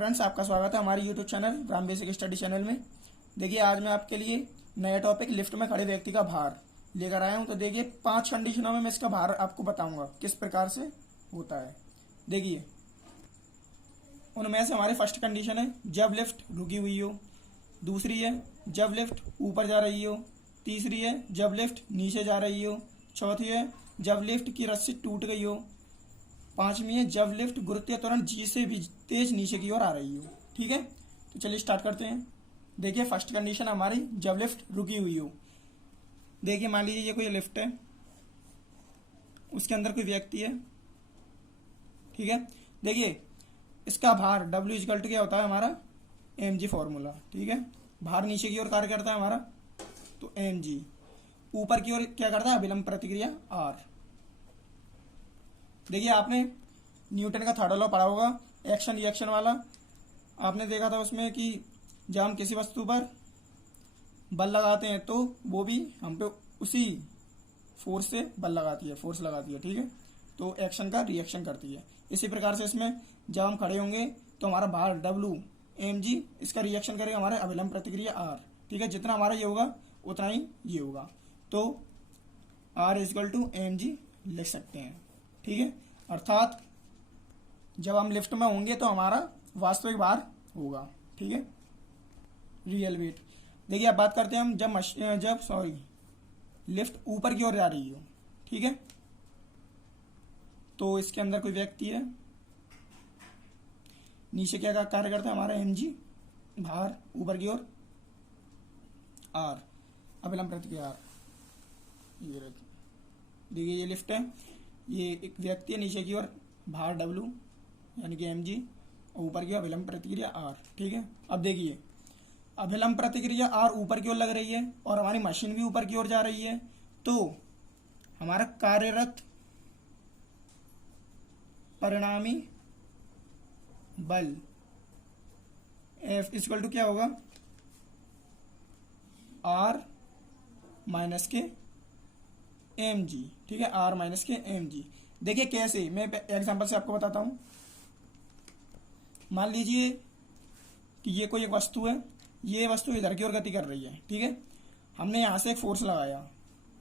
Friends, आपका स्वागत है हमारे यूट्यूब चैनल ग्राम बेसिक स्टडी चैनल में। देखिए, आज मैं आपके लिए नया टॉपिक लिफ्ट में खड़े व्यक्ति का भार लेकर आया हूं। तो देखिए, 5 कंडीशनों में मैं इसका भार आपको बताऊंगा किस प्रकार से होता है। देखिए, उनमें से हमारी फर्स्ट कंडीशन है जब लिफ्ट रुकी हुई हो, दूसरी है जब लिफ्ट ऊपर जा रही हो, तीसरी है जब लिफ्ट नीचे जा रही हो, चौथी है जब लिफ्ट की रस्सी टूट गई हो, पांचवी है जब लिफ्ट गुरुत्वीय त्वरण जी से भी तेज नीचे की ओर आ रही हो। ठीक है, तो चलिए स्टार्ट करते हैं। देखिए, फर्स्ट कंडीशन हमारी जब लिफ्ट रुकी हुई हो। देखिए, मान लीजिए ये कोई लिफ्ट है, उसके अंदर कोई व्यक्ति है। ठीक है, देखिए इसका भार W इक्वल टू क्या होता है हमारा mg फॉर्मूला। ठीक है, भार नीचे की ओर कार्य करता है हमारा, तो mg। ऊपर की ओर क्या करता है अभिलंब प्रतिक्रिया R। देखिए, आपने न्यूटन का थर्ड लॉ पढ़ा होगा, एक्शन रिएक्शन वाला। आपने देखा था उसमें कि जब हम किसी वस्तु पर बल लगाते हैं तो वो भी हम पे उसी फोर्स से बल लगाती है, फोर्स लगाती है। ठीक है, तो एक्शन का रिएक्शन करती है। इसी प्रकार से इसमें जब हम खड़े होंगे तो हमारा भार W mg, इसका रिएक्शन करेगा हमारे अभिलंब प्रतिक्रिया R। ठीक है, जितना हमारा ये होगा उतना ही ये होगा, तो R इक्वल टू mg लिख सकते हैं। ठीक है, अर्थात जब हम लिफ्ट में होंगे तो हमारा वास्तविक भार होगा। ठीक है, रियल वेट। देखिए, अब बात करते हैं हम जब लिफ्ट ऊपर की ओर जा रही हो। ठीक है, तो इसके अंदर कोई व्यक्ति है, नीचे क्या कार्य करता है हमारा mg, भार ऊपर की ओर R, अभिलंब प्रतिक्रिया R। ये देखिए, ये लिफ्ट है, ये एक व्यक्ति है, नीचे की ओर भार W यानी कि mg, और ऊपर की ओर अभिलंब प्रतिक्रिया R। ठीक है, अब देखिए अभिलंब प्रतिक्रिया R ऊपर की ओर लग रही है और हमारी मशीन भी ऊपर की ओर जा रही है, तो हमारा कार्यरत परिणामी बल F इक्वल टू क्या होगा R माइनस के mg। ठीक है, R माइनस के mg। देखिए कैसे, मैं एग्जांपल से आपको बताता हूं। मान लीजिए कि ये कोई एक वस्तु है, ये वस्तु इधर की ओर गति कर रही है। ठीक है, हमने यहाँ से एक फोर्स लगाया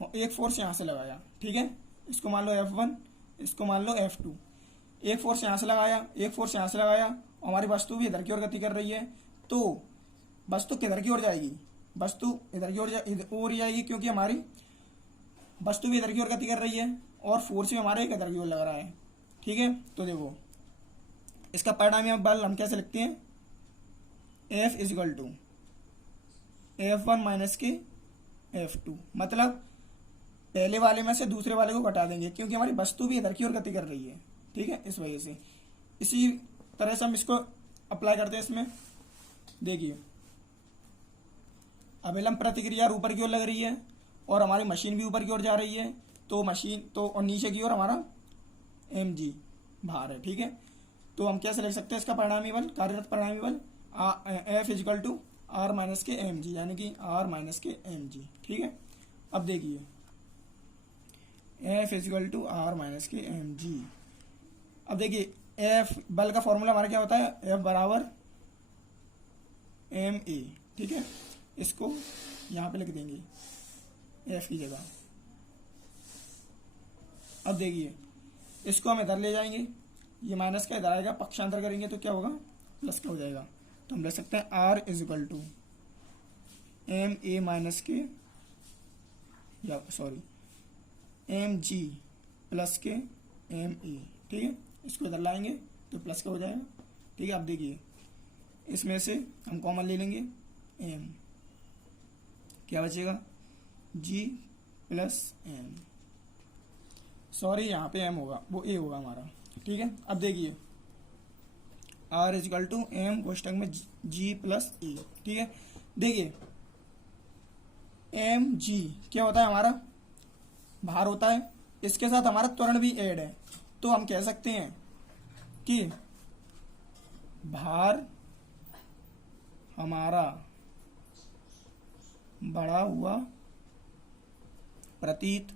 और एक फोर्स यहाँ से लगाया। ठीक है, इसको मान लो F1, इसको मान लो F2। एक फोर्स यहाँ से लगाया, एक फोर्स यहाँ से लगाया, और हमारी वस्तु भी इधर की ओर गति कर रही है, तो वस्तु किधर की ओर जाएगी, वस्तु इधर की ओर जाएगी, क्योंकि हमारी वस्तु भी इधर की ओर गति कर रही है और फोर्स भी हमारे इधर की ओर लग रहा है। ठीक है, तो देखो इसका परिणामी बल हम कैसे लिखते हैं, F equal to F1 minus के F2। मतलब पहले वाले में से दूसरे वाले को घटा देंगे, क्योंकि हमारी वस्तु भी इधर की ओर गति कर रही है। ठीक है, इस वजह से इसी तरह से हम इसको अप्लाई करते हैं इसमें। देखिए, अभिलंब प्रतिक्रिया ऊपर की ओर लग रही है और हमारी मशीन भी ऊपर की ओर जा रही है, तो मशीन तो और नीचे की ओर हमारा mg भार है। ठीक है, तो हम कैसे लिख सकते हैं इसका परिणामी बल, कार्यरत परिणामी बल F equal to R minus के mg, यानी कि R माइनस के mg। ठीक है, अब देखिए F equal to R minus के mg। अब देखिए F बल का फॉर्मूला हमारा क्या होता है, F बराबर ma। ठीक है, इसको यहाँ पे लिख देंगे F की जगह। अब देखिए इसको हम इधर ले जाएंगे, ये माइनस का इधर आएगा, पक्षांतर करेंगे तो क्या होगा प्लस का हो जाएगा। तो हम लिख सकते हैं R is equal to ma minus के mg प्लस के ma। ठीक है, इसको इधर लाएंगे तो प्लस का हो जाएगा। ठीक है, अब देखिए इसमें से हम कॉमन ले लेंगे m, क्या बचेगा g प्लस m। यहाँ पे m होगा, वो a होगा हमारा। ठीक है, अब देखिए R इक्वल टू m कोष्टक में g प्लस a। ठीक है, देखिए mg क्या होता है हमारा भार होता है, इसके साथ हमारा त्वरण भी ऐड है, तो हम कह सकते हैं कि भार हमारा बढ़ा हुआ प्रतीत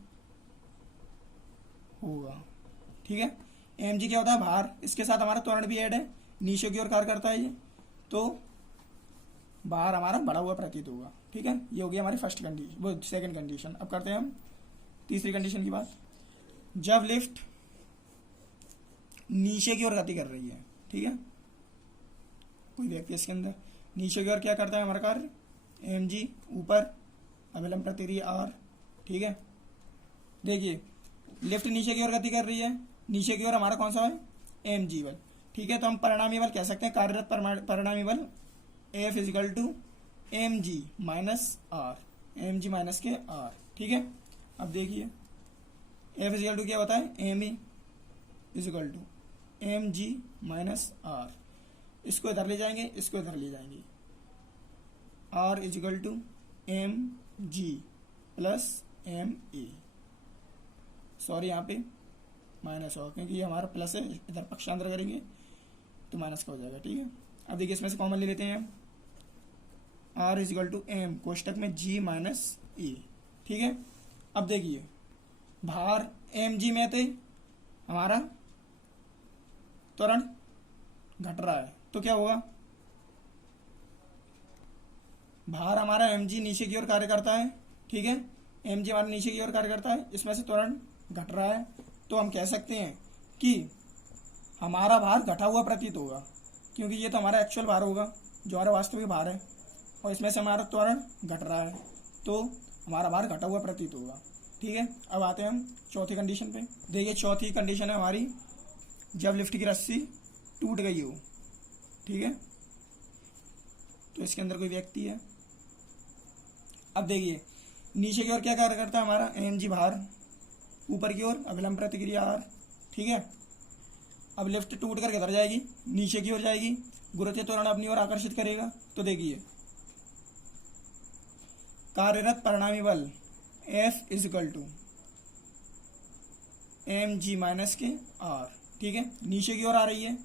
होगा। ठीक है, mg क्या होता है भार, इसके साथ हमारा त्वरण भी ऐड है, नीचे की ओर कार्य करता है ये, तो बाहर हमारा बढ़ा हुआ प्रतीत होगा। ठीक है, ये हो गया हमारी फर्स्ट कंडीशन, वो सेकंड कंडीशन। अब करते हैं हम तीसरी कंडीशन की बात। जब लिफ्ट नीचे की ओर गति कर रही है, ठीक है, कोई व्यक्ति इसके अंदर नीचे की ओर क्या करता है हमारा कार्य, mg ऊपर, अविलंब प्रतिक्रिया r। ठीक है, देखिए लिफ्ट नीचे की ओर गति कर रही है, नीचे की ओर हमारा कौन सा है, mg बल। ठीक है, तो हम परिणामी बल कह सकते हैं, कार्यरत परिणामी बल F is equal to mg minus r, mg minus के r। ठीक है, अब देखिए F इजिकल टू क्या होता है, me is equal to mg minus r। इसको इधर ले जाएंगे, इसको इधर ले जाएंगे, r is equal to mg plus ma। Sorry यहाँ पे माइनस होगा क्योंकि ये हमारा प्लस है, इधर पक्षांतर करेंगे तो माइनस का हो जाएगा। ठीक है, अब देखिए इसमें से कॉमन ले लेते हैं हम, r इजिकल टू m कोष्टक में g माइनस e। ठीक है, अब देखिए भार mg में थे, हमारा त्वरण घट रहा है, तो क्या होगा, भार हमारा mg नीचे की ओर कार्य करता है। ठीक है, mg हमारा नीचे की ओर कार्य करता है, इसमें से त्वरण घट रहा है, तो हम कह सकते हैं कि हमारा भार घटा हुआ प्रतीत होगा, क्योंकि ये तो हमारा एक्चुअल भार होगा जो हमारा वास्तविक भार है, और इसमें से हमारा त्वरण घट रहा है, तो हमारा भार घटा हुआ प्रतीत होगा। ठीक है, अब आते हैं हम चौथी कंडीशन पे। देखिए चौथी कंडीशन है हमारी, जब लिफ्ट की रस्सी टूट गई हो। ठीक है, तो इसके अंदर कोई व्यक्ति है। अब देखिए नीचे की ओर क्या कार्य करता है हमारा, mg भार, ऊपर की ओर अविलंब प्रतिक्रिया r। ठीक है, अब लिफ्ट टूट कर किधर जाएगी, नीचे की ओर जाएगी, गुरुत्वीय त्वरण अपनी ओर आकर्षित करेगा। तो देखिए कार्यरत परिणामी बल F is equal to mg minus के r। ठीक है, नीचे की ओर आ रही है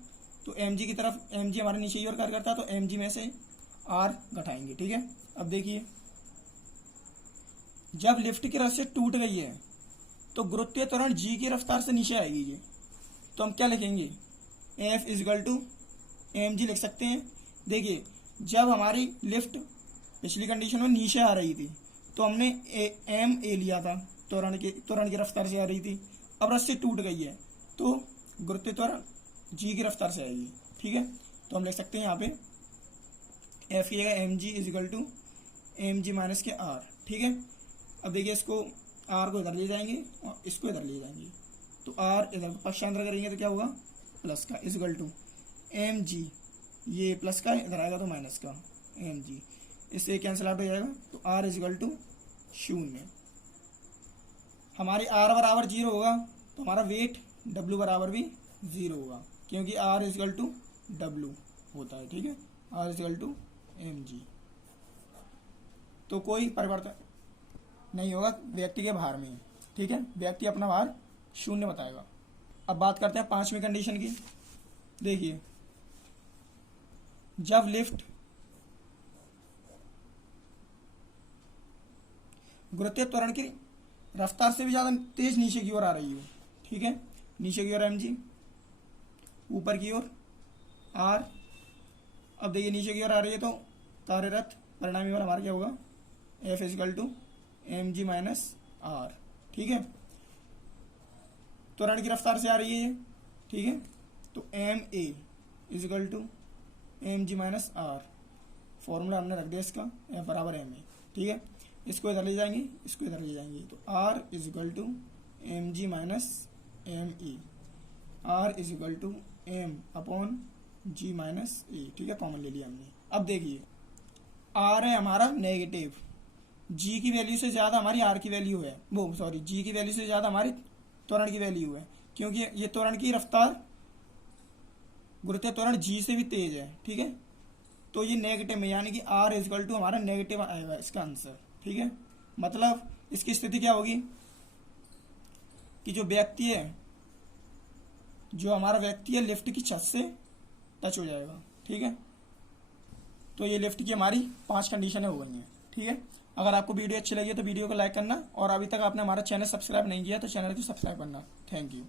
तो mg की तरफ, mg हमारे नीचे की ओर कार्य करता है, तो mg में से r घटाएंगे। ठीक है, अब देखिए जब लिफ्ट की रस्सी टूट गई है तो गुरुत्वीय त्वरण g की रफ्तार से नीचे आएगी ये, तो हम क्या लिखेंगे, F इजिकल टू mg लिख सकते हैं। देखिए जब हमारी लिफ्ट पिछली कंडीशन में नीचे आ रही थी तो हमने ma लिया था, त्वरण की रफ्तार से आ रही थी। अब रस्सी टूट गई है तो गुरुत्वीय त्वरण g की रफ्तार से आएगी। ठीक है, तो हम लिख सकते हैं यहाँ पे F की जगह mg is equal to mg minus के r। ठीक है, अब देखिए इसको r को इधर ले जाएंगे और इसको इधर ले जाएंगे, तो r इधर पक्षांतर करेंगे तो क्या होगा, प्लस का इजिकल टू mg, ये प्लस का इधर आएगा तो माइनस का mg, इससे कैंसिल आउट हो जाएगा, तो r इजिकल टू 0। हमारी r बराबर 0 होगा तो हमारा वेट w बराबर भी 0 होगा, क्योंकि r इजिकल टू w होता है। ठीक है, r इजिकल टू mg, तो कोई परिवर्तन नहीं होगा व्यक्ति के भार में। ठीक है, व्यक्ति अपना भार 0 बताएगा। अब बात करते हैं पांचवी कंडीशन की। देखिए जब लिफ्ट गुरुत्वीय त्वरण की रफ्तार से भी ज्यादा तेज नीचे की ओर आ रही हो। ठीक है, नीचे की ओर mg, ऊपर की ओर r। अब देखिए नीचे की ओर आ रही है तो कार्यरत परिणामी बल हमारा क्या होगा, F is equal to mg minus r। ठीक है, त्वरण की रफ्तार से आ रही है ये। ठीक है, तो ma is equal to mg minus r, formula हमने रख दिया इसका, F बराबर ma। ठीक है, इसको इधर ले जाएंगे, इसको इधर ले जाएंगे, तो r is equal to mg minus me, r is equal to m upon g minus e। ठीक है, कॉमन ले लिया हमने। अब देखिए r है हमारा नेगेटिव, g की वैल्यू से ज़्यादा हमारी r की वैल्यू है, g की वैल्यू से ज़्यादा हमारी त्वरण की वैल्यू है, क्योंकि ये त्वरण की रफ्तार गुरुत्वीय त्वरण g से भी तेज है। ठीक है, तो ये नेगेटिव में, यानी कि r इजिकल टू हमारा नेगेटिव आएगा इसका आंसर। ठीक है, मतलब इसकी स्थिति क्या होगी कि जो व्यक्ति है, जो हमारा व्यक्ति है लिफ्ट की छत से टच हो जाएगा। ठीक है, तो ये लिफ्ट की हमारी 5 कंडीशनें हो गई हैं। ठीक है, अगर आपको वीडियो अच्छी लगी है तो वीडियो को लाइक करना, और अभी तक आपने हमारा चैनल सब्सक्राइब नहीं किया तो चैनल को सब्सक्राइब करना। Thank you.